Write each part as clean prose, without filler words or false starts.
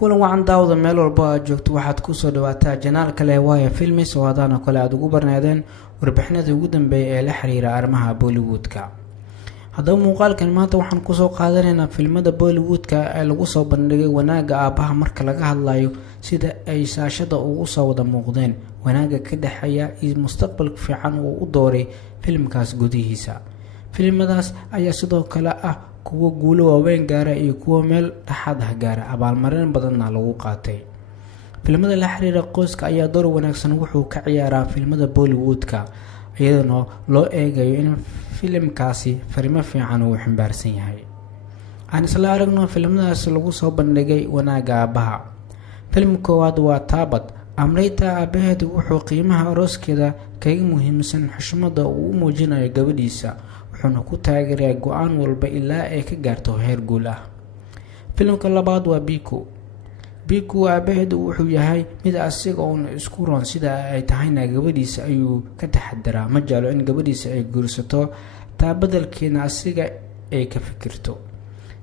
kulan wacan daawada meel walba aad joogto waxaad kusoo dhawaataa janaalka leh Waaya Films oo hadana kale aad ugu barnaadeen warbixinada ugu dambeeyay ee la xiriira arrimaha Bollywoodka. Haddaba muuqaalkan maanta waxaan kusoo qaadanaynaa filmada Bollywoodka ee lagu soo bandhigay wanaaga aabaha marka laga hadlayo sida ay saashada ugu soo wada muuqdeen wanaaga ka dhaxaya iyo mustaqbalka fiican oo u dooray filmkaas gudihiisa. Filmadaas ayaa sidoo kale ah kuwa guulo waaweyn gaara iyo kuwa meel dhaxad ah gaara abaalmarin badanna lagu qaatay. Filmada la xiriira qoyska ayaa door wanaagsan wuxuu ka ciyaaraa filmada Bollywoodka iyadoo loo eegayo in filmkaasi fariimo fiican uu xambaarsan yahay. Aan isla aragno filmadaas lagu soo bandhigay wanaaga aabaha. Filmka koowaad waa Taabad. Amrita aabaheed wuxuu qiimaha arooskeeda kaga muhiimsan xushmada uu u muujinayo gabadhiisa wuxuuna ku taageeraa go'aan walba ilaa ay ka gaarto heer guul ah. Filmka labaad waa Biku. Biku aabaheed wuxuu yahay mid asiga oo isku roon sida ay tahayna gabadhiisa ayuu ka taxadiraa ma jeclo in gabadhiisa ay guursato taa badalkeena asiga ay ka fikirto.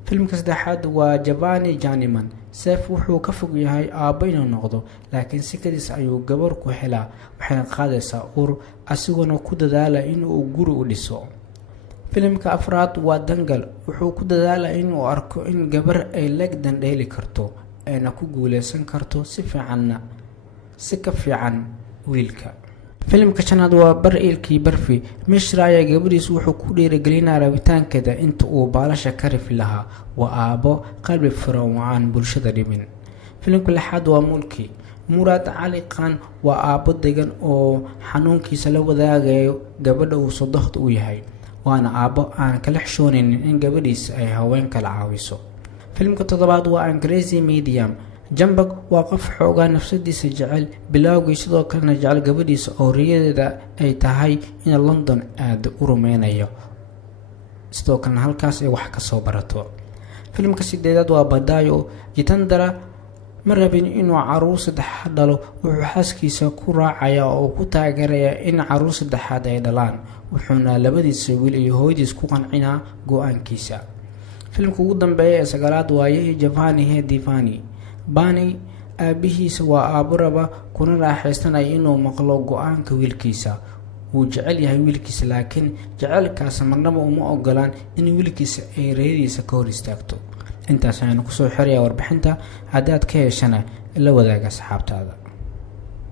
Filmka saddexaad waa Javani Janiman. Seef wuxuu ka fog yahay aabo inuu noqdo laakiin si kadis ayuu gabar ku helaa waxayna qaadaysaa ur asiguna ku dadaala inuu guri u dhiso. Filmka afraad waa Dangal. Wuxuu ku dadaalaa inuu arko in gabar ay legdan dheeli karto ayna ku guuleysan karto si ka fiican wiilka. Filmka shanaad waa Bar Ilki Barfi. Mishra ayaa gabadhiisa wuxuu ku dhiirigelinayaa rabitaankeeda inta uu baalasha ka rifi lahaa waa aabo qalbi furan oo aan bulshada dhimin. Filmka lixaad waa Mulki. Murad Ali Khan waa aabo degan oo xanuunkiisa la wadaagayo gabadha uu sodohda u yahay waana aabo aan kala xishoonin in gabadhiisa ay haween kala caawiso. Filmka toddobaad waa Crazy Medium. Jambak waa qof xoogaa nafsadiisa jecel bilowgii sidoo kalena jecel gabadhiisa oo riyadeeda ay tahay in London aad u rumeynayo sidoo kalena halkaas ay wax ka soo barato. Filmka sideedaad waa Badayo. Jitandra ma rabin inuu caruur saddex dhalo wuxuu xaaskiisa ku raacaya oo ku taageeraya in caruur saddexaad ay dhalaan wuxuuna labadiisa wiil iyo hooyadiis ku qancinaa go'aankiisa. Filmka ugu dambeeya ee sagaalaad waa Javani Hai Divani. Bani aabihiisa waa aabo raba kuna raaxaysanaya inuu maqlo go'aanka wiilkiisa. Wuu jecel yahay wiilkiisa laakiin jecelkaas marnaba uma ogolaan in wiilkiisa ay reeriisa ka hor istaagto. Intaas ayaan ku soo xiriyaa warbixinta. Haddii aad ka heshana la wadaaga asxaabtaada.